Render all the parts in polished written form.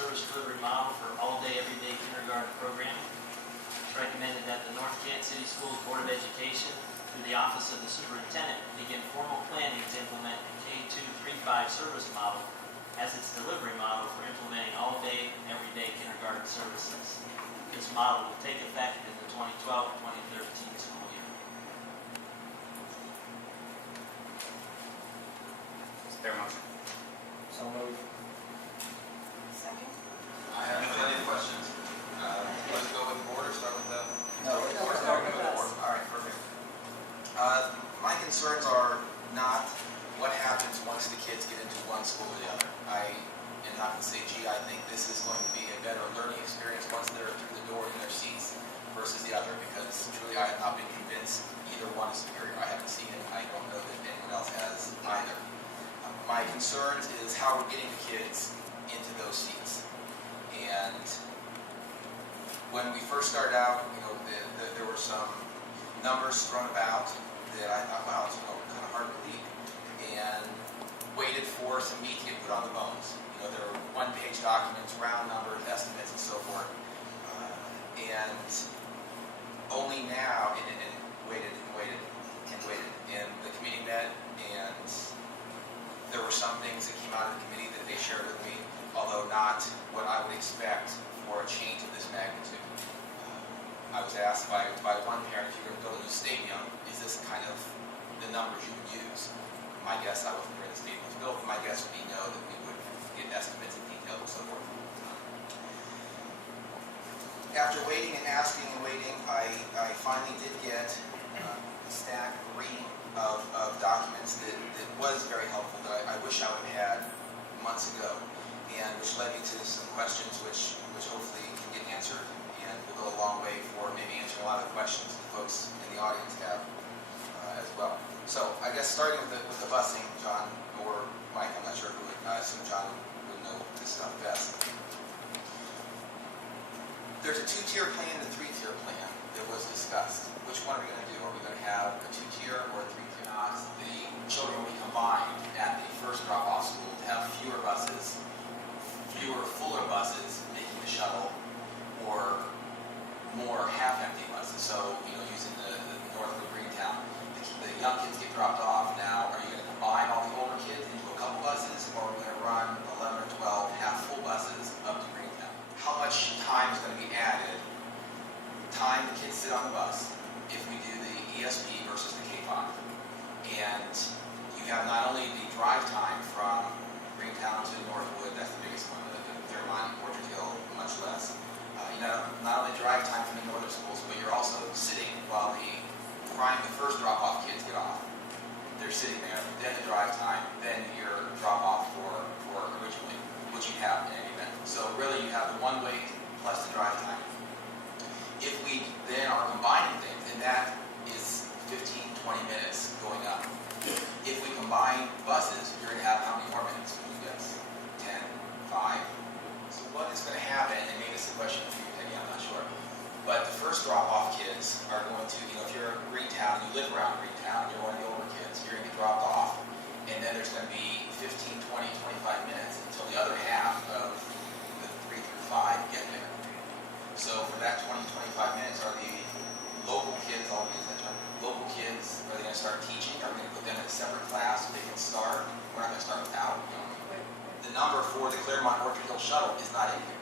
service delivery model for all-day, everyday kindergarten program. It's recommended that the North Kansas City Schools Board of Education, through the Office of the Superintendent, begin formal planning to implement the K235 service model as its delivery model for implementing all-day, everyday kindergarten services. This model will take effect in the 2012-2013 school year. Is there a motion? So moved. Second? I have plenty of questions. Let's go with the board or start with the? No, start with us. All right, perfect. My concerns are not what happens once the kids get into one school or the other. I am not going to say, gee, I think this is going to be a better learning experience once they're through the door in their seats versus the other, because truly I have not been convinced either one is superior. I haven't seen it. I don't know that anyone else has either. My concerns is how we're getting the kids into those seats. And when we first started out, there were some numbers thrown about that I thought, wow, it's kind of hard to believe, and waited for some meat to get put on the bones. There were one-page documents, round numbers, estimates, and so forth. And only now, and waited, and the committee met, and there were some things that came out of the committee that they shared with me, although not what I would expect for a change of this magnitude. I was asked by one parent, if you're going to build a new stadium, is this kind of the numbers you would use? My guess, I wasn't where the stadium was built, but my guess would be no, that we would get estimates and details and so forth. After waiting and asking and waiting, I finally did get a stack of documents that was very helpful, that I wish I would have had months ago, and which led me to some questions which hopefully can get answered, and will go a long way for maybe answering a lot of the questions the folks in the audience have as well. So I guess starting with the busing, John or Mike, I'm not sure who would, I assume John would know this stuff best. There's a 2-tier plan and a 3-tier plan that was discussed. Which one are we going to do? Are we going to have a 2-tier or a 3-tier? Not the children will be combined at the first drop-off school to have fewer buses, fewer fuller buses making the shuttle, or more half-empty buses. So, using the Northwood Greentown, the young kids get dropped off. Now, are you going to combine all the older kids into a couple buses, or are we going to run 11 or 12 half-full buses up to Greentown? How much time is going to be added? Time the kids sit on the bus if we do the ESP versus the K-5. And you have not only the drive time from Greentown to Northwood, that's the biggest one, the Fairmont, Orchard Hill, much less. Not only drive time from the northern schools, but you're also sitting while the first drop-off kids get off. They're sitting there, then the drive time, then your drop-off for originally, which you have in any event. So really you have the one wait plus the drive time. If we then are combining things, then that is 15, 20 minutes going up. If we combine buses, you're going to have how many more minutes? Yes, 10, 5. So what is going to happen, and maybe this is a question for you, Peggy, I'm not sure, but the first drop-off kids are going to, if you're in Greentown, you live around Greentown, you're one of the older kids, you're going to get dropped off, and then there's going to be 15, 20, 25 minutes until the other half of the 3 through 5 get there. So for that 20, 25 minutes, are the local kids, are they going to start teaching? Are we going to put them in a separate class so they can start? We're not going to start without. The number for the Claremont Orchard Hill shuttle is not in here.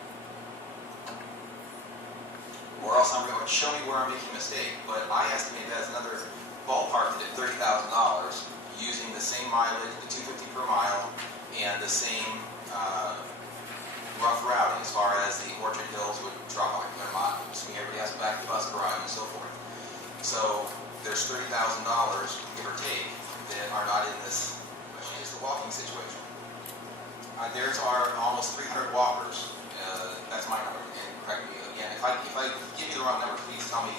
Or else I'm going to show me where I'm making a mistake. But I estimate that as another ballpark at $30,000 using the same mileage, the $250 per mile, and the same rough routing as far as the Orchard Hills would drop off at Claremont, assuming everybody has to back the bus garage and so forth. So there's $30,000, give or take, that are not in this, which is the walking situation. There's our almost 300 walkers. That's my number, and correct me again. If I give you the wrong number, please tell me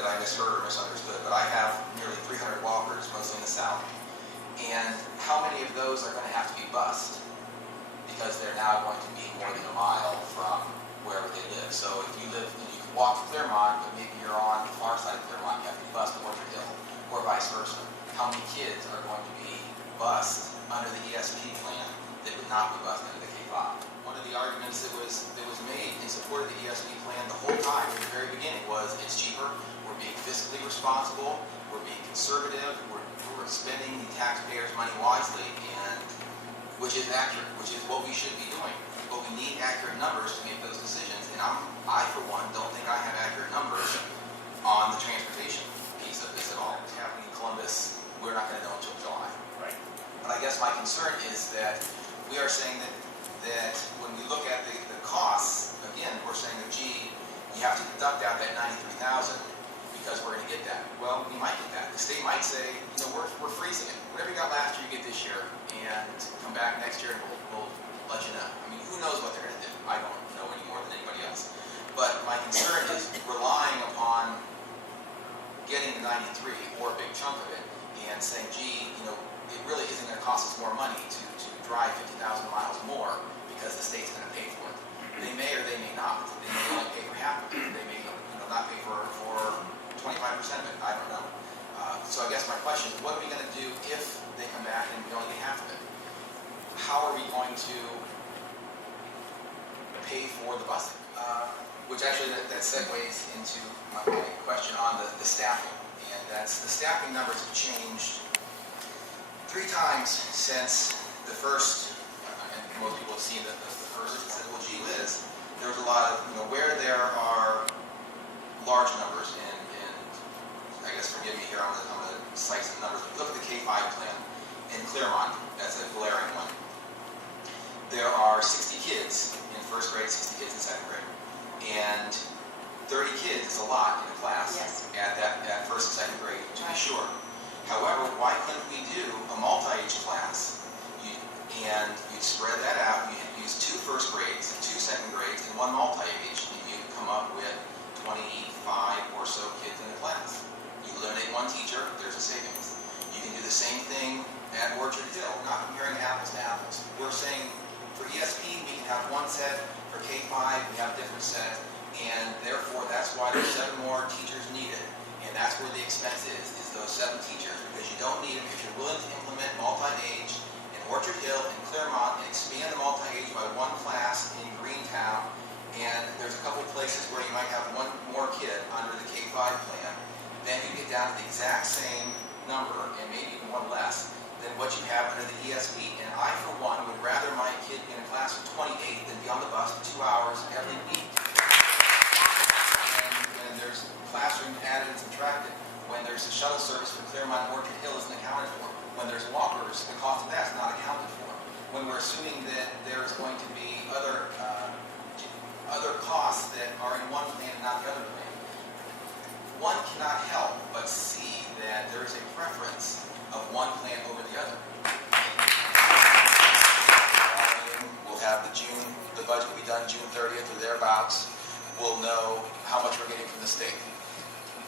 that I misheard or misunderstood. But I have nearly 300 walkers, mostly in the south. And how many of those are going to have to be bused? Because they're now going to be more than a mile from wherever they live. So if you live, you can walk to Claremont, but maybe you're on the far side of Claremont, you have to be bused to Orchard Hill, or vice versa. How many kids are going to be bused under the ESP plan that would not be bused into the K-5. One of the arguments that was made in support of the ESP plan the whole time from the very beginning was it's cheaper, we're being fiscally responsible, we're being conservative, we're spending the taxpayers' money wisely, and which is accurate, which is what we should be doing. But we need accurate numbers to make those decisions, and I for one, don't think I have accurate numbers on the transportation piece of this at all. It's happening in Columbus, we're not going to know until July. Right. But I guess my concern is that we are saying that when we look at the costs, again, we're saying that, gee, you have to deduct out that $93,000 because we're going to get that. Well, we might get that. The state might say, we're freezing it. Whatever you got last year, you get this year, and come back next year and we'll let you know. I mean, who knows what they're going to do? I don't know any more than anybody else. But my concern is relying upon getting the 93 or a big chunk of it and saying, gee, it really isn't going to cost us more money to drive 50,000 miles more because the state's going to pay for it. They may or they may not. They may only pay for half of it. They may not pay for 25% of it. I don't know. So I guess my question is, what are we going to do if they come back and we only get half of it? How are we going to pay for the busing? Which actually that segues into my question on the staffing. And that's the staffing numbers have changed 3 times since the first, and most people have seen the first, and said, well, gee whiz, there's a lot of, where there are large numbers, and I guess forgive me here, I'm going to cite some numbers. Look at the K-5 plan in Claremont, that's a glaring one. There are 60 kids in first grade, 60 kids in second grade. And 30 kids is a lot in a class at first and second grade, to be sure. However, why couldn't we do a multi-age class? And you'd spread that out, you'd use 2 first grades, 2 second grades, and 1 multi-age, and you'd come up with 25 or so kids in the class. You eliminate 1 teacher, there's a savings. You can do the same thing at Orchard Hill, not comparing apples to apples. We're saying for ESP, we can have 1 set, for K-5, we have a different set, and therefore that's why there's 7 more teachers needed. And that's where the expense is those 7 teachers, because you don't need them if you're willing to implement multi-age in Orchard Hill and Claremont and expand the multi-age by 1 class in Greentown. And there's a couple places where you might have 1 more kid under the K-5 plan. Then you get down to the exact same number, and maybe even 1 less, than what you have under the ESP. And I, for one, would rather my kid be in a class of 28 than be on the bus for 2 hours every week. And there's classroom added and subtracted. When there's a shuttle service for Claremont and Orchard Hill isn't accounted for. When there's walkers, the cost of that's not accounted for. When we're assuming that there's going to be other costs that are in 1 plan and not the other plan, one cannot help but see that there's a preference of 1 plan over the other. We'll have the budget will be done June 30th or thereabouts. We'll know how much we're getting from the state.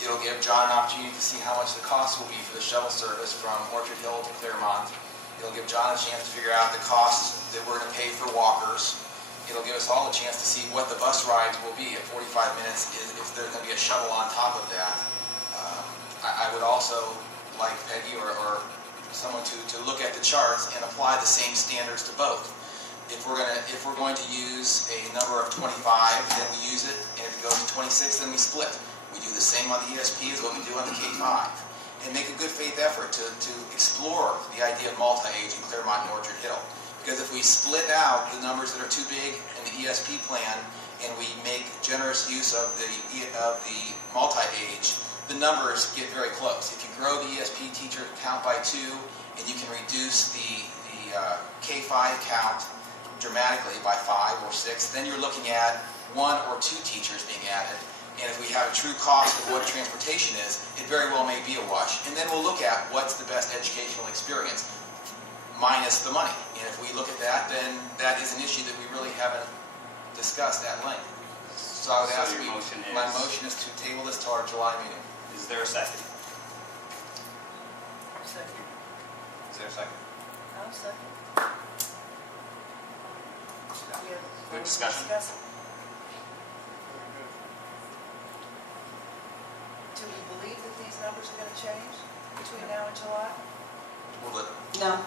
It'll give John an opportunity to see how much the cost will be for the shuttle service from Orchard Hill to Claremont. It'll give John a chance to figure out the costs that we're going to pay for walkers. It'll give us all a chance to see what the bus rides will be at 45 minutes if there's going to be a shuttle on top of that. I would also like Peggy or someone to look at the charts and apply the same standards to both. If we're going to use a number of 25, then we use it, and if it goes to 26, then we split. We do the same on the ESP as what we do on the K-5, and make a good faith effort to explore the idea of multi-age in Claremont and Orchard Hill. Because if we split out the numbers that are too big in the ESP plan, and we make generous use of the multi-age, the numbers get very close. If you grow the ESP teacher count by 2, and you can reduce the K-5 count dramatically by 5 or 6, then you're looking at 1 or 2 teachers being added. And if we have a true cost of what transportation is, it very well may be a wash. And then we'll look at what's the best educational experience minus the money. And if we look at that, then that is an issue that we really haven't discussed at length. So I would ask my motion is to table this to our July meeting. Is there a second? Second. Is there a second? I'll second. Good discussion. Do we believe that these numbers are going to change between now and July? Well, No.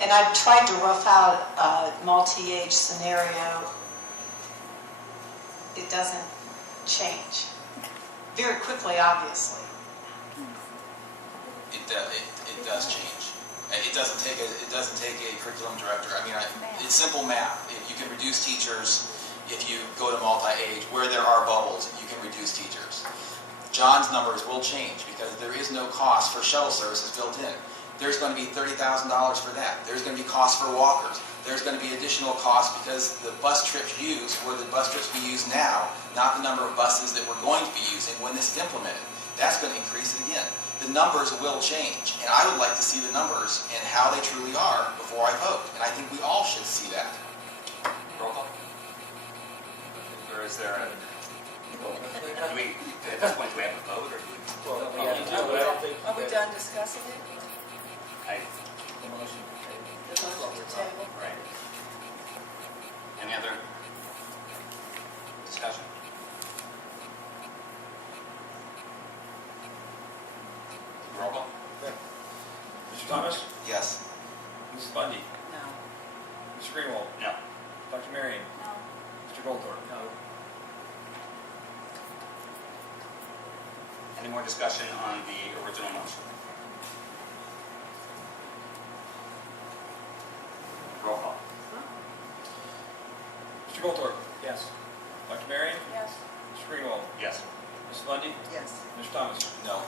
And I've tried to rough out a multi-age scenario. It doesn't change. Very quickly, obviously. It does change. And it doesn't take a curriculum director. I mean, it's simple math. If you can reduce teachers, if you go to multi-age, where there are bubbles, you can reduce teachers. John's numbers will change because there is no cost for shuttle services built in. There's going to be $30,000 for that. There's going to be costs for walkers. There's going to be additional costs because the bus trips used were the bus trips we use now, not the number of buses that we're going to be using when this is implemented. That's going to increase it again. The numbers will change, and I would like to see the numbers and how they truly are before I vote. And I think we all should see that. Roll call? Or is there a, at this point, do we have a vote, or do we? Well, we have to do, but I don't think. Are we done discussing it? The motion. The motion to table? Right. Any other discussion? Roll call? Mr. Thomas? Yes. Mrs. Bundy? No. Mr. Greenwald? No. Dr. Marion? No. Mr. Goldthorpe? No. Any more discussion on the original motion? Roll call? Mr. Goldthorpe? Yes. Dr. Marion? Yes. Mr. Greenwald? Yes. Mrs. Bundy? Yes. Mr. Thomas? No.